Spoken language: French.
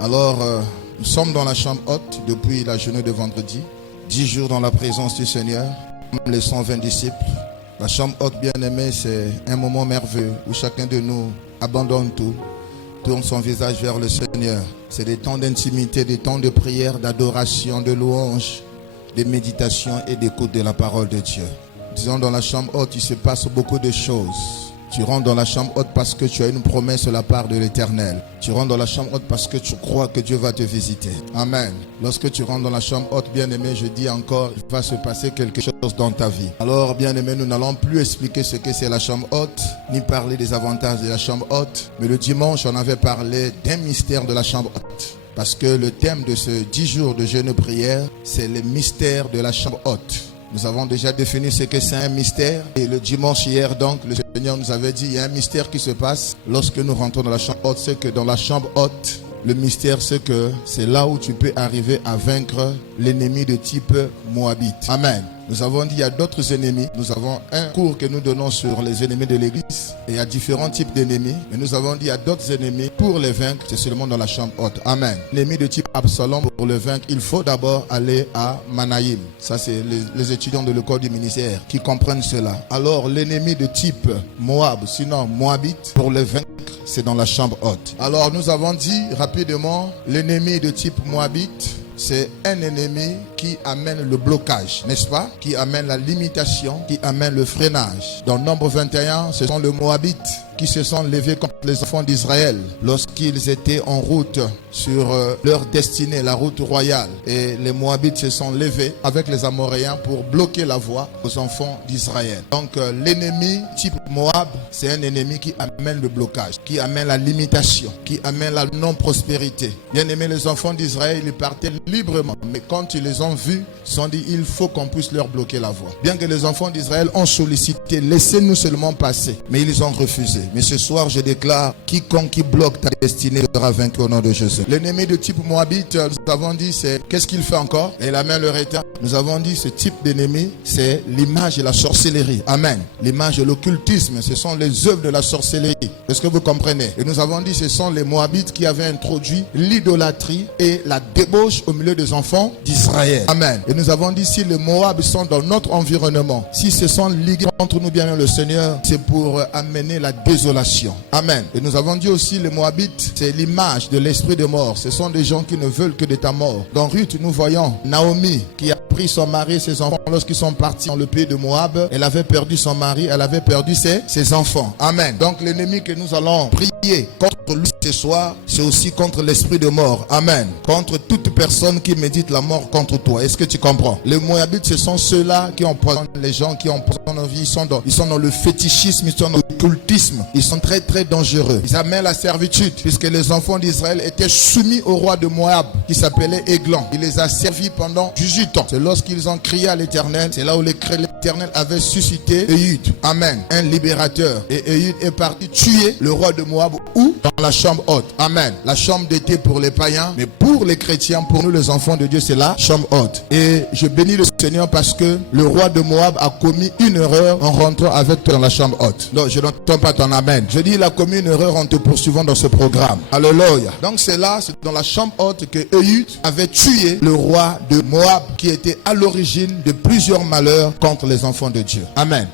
Alors, nous sommes dans la chambre haute depuis la journée de vendredi. 10 jours dans la présence du Seigneur, les 120 disciples. La chambre haute, bien-aimée, c'est un moment merveilleux où chacun de nous abandonne tout, tourne son visage vers le Seigneur. C'est des temps d'intimité, des temps de prière, d'adoration, de louange, de méditation et d'écoute de la parole de Dieu. Disons, dans la chambre haute, il se passe beaucoup de choses. Tu rentres dans la chambre haute parce que tu as une promesse de la part de l'Éternel. Tu rentres dans la chambre haute parce que tu crois que Dieu va te visiter. Amen. Lorsque tu rentres dans la chambre haute, bien-aimé, je dis encore, il va se passer quelque chose dans ta vie. Alors, bien-aimé, nous n'allons plus expliquer ce que c'est la chambre haute, ni parler des avantages de la chambre haute. Mais le dimanche, on avait parlé d'un mystère de la chambre haute. Parce que le thème de ce 10 jours de jeûne et prière, c'est le mystère de la chambre haute. Nous avons déjà défini ce que c'est un mystère. Et le dimanche hier, donc, le Seigneur nous avait dit, il y a un mystère qui se passe lorsque nous rentrons dans la chambre haute. C'est que dans la chambre haute, le mystère, c'est que c'est là où tu peux arriver à vaincre l'ennemi de type Moabite. Amen. Nous avons dit, il y a d'autres ennemis. Nous avons un cours que nous donnons sur les ennemis de l'église. Et il y a différents types d'ennemis. Mais nous avons dit, il y a d'autres ennemis. Pour les vaincre, c'est seulement dans la chambre haute. Amen. L'ennemi de type Absalom, pour le vaincre, il faut d'abord aller à Manaïm. Ça, c'est les étudiants de l'école du ministère qui comprennent cela. Alors, l'ennemi de type Moab, sinon Moabite, pour le vaincre, c'est dans la chambre haute. Alors, nous avons dit rapidement, l'ennemi de type Moabite, c'est un ennemi qui amène le blocage, n'est-ce pas? Qui amène la limitation, qui amène le freinage. Dans Nombre 21, ce sont les Moabites qui se sont levés contre les enfants d'Israël lorsqu'ils étaient en route sur leur destinée, la route royale. Et les Moabites se sont levés avec les Amoréens pour bloquer la voie aux enfants d'Israël. Donc l'ennemi type Moab, c'est un ennemi qui amène le blocage, qui amène la limitation, qui amène la non-prospérité. Bien aimé, les enfants d'Israël, ils partaient librement. Mais quand ils les ont vus, ils se sont dit, il faut qu'on puisse leur bloquer la voie. Bien que les enfants d'Israël ont sollicité, laissez-nous seulement passer. Mais ils ont refusé. Mais ce soir, je déclare, quiconque qui bloque ta destinée sera vaincu au nom de Jésus. L'ennemi de type Moabite, nous avons dit, c'est qu'est-ce qu'il fait encore? Il amène le retard. Nous avons dit, ce type d'ennemi, c'est l'image de la sorcellerie. Amen. L'image de l'occultisme, ce sont les œuvres de la sorcellerie. Est-ce que vous comprenez? Et nous avons dit, ce sont les Moabites qui avaient introduit l'idolâtrie et la débauche au milieu des enfants d'Israël. Amen. Et nous avons dit, si les Moab sont dans notre environnement, si ce sont ligués entre nous, bien le Seigneur, c'est pour amener la désolation. Amen. Et nous avons dit aussi, les Moabites, c'est l'image de l'esprit de mort. Ce sont des gens qui ne veulent que de ta mort. Dans Ruth, nous voyons Naomi qui a pris son mari et ses enfants lorsqu'ils sont partis dans le pays de Moab. Elle avait perdu son mari, elle avait perdu ses enfants. Amen. Donc l'ennemi que nous allons prier contre lui ce soir, c'est aussi contre l'esprit de mort. Amen. Contre toute personne qui médite la mort contre toi. Est-ce que tu comprends? Les Moabites, ce sont ceux-là qui empoisonnent les gens, qui empoisonnent nos vies. Ils sont dans le fétichisme, ils sont dans l'occultisme. Ils sont très très dangereux. Ils amènent la servitude, puisque les enfants d'Israël étaient soumis au roi de Moab, qui s'appelait Églon. Il les a servis pendant 18 ans. C'est lorsqu'ils ont crié à l'Éternel, c'est là où l'Éternel avait suscité Ehud. Amen. Un libérateur. Et Ehud est parti tuer le roi de Moab. Où? Dans la chambre haute. Amen. La chambre d'été pour les païens, mais pour les chrétiens, pour nous les enfants de Dieu, c'est la chambre haute. Et je bénis le Seigneur parce que le roi de Moab a commis une erreur en rentrant avec toi dans la chambre haute. Non, je n'entends pas ton amen. Je dis, il a commis une erreur en te poursuivant dans ce programme. Alléluia. Donc c'est là, c'est dans la chambre haute que Ehud avait tué le roi de Moab qui était à l'origine de plusieurs malheurs contre les enfants de Dieu. Amen.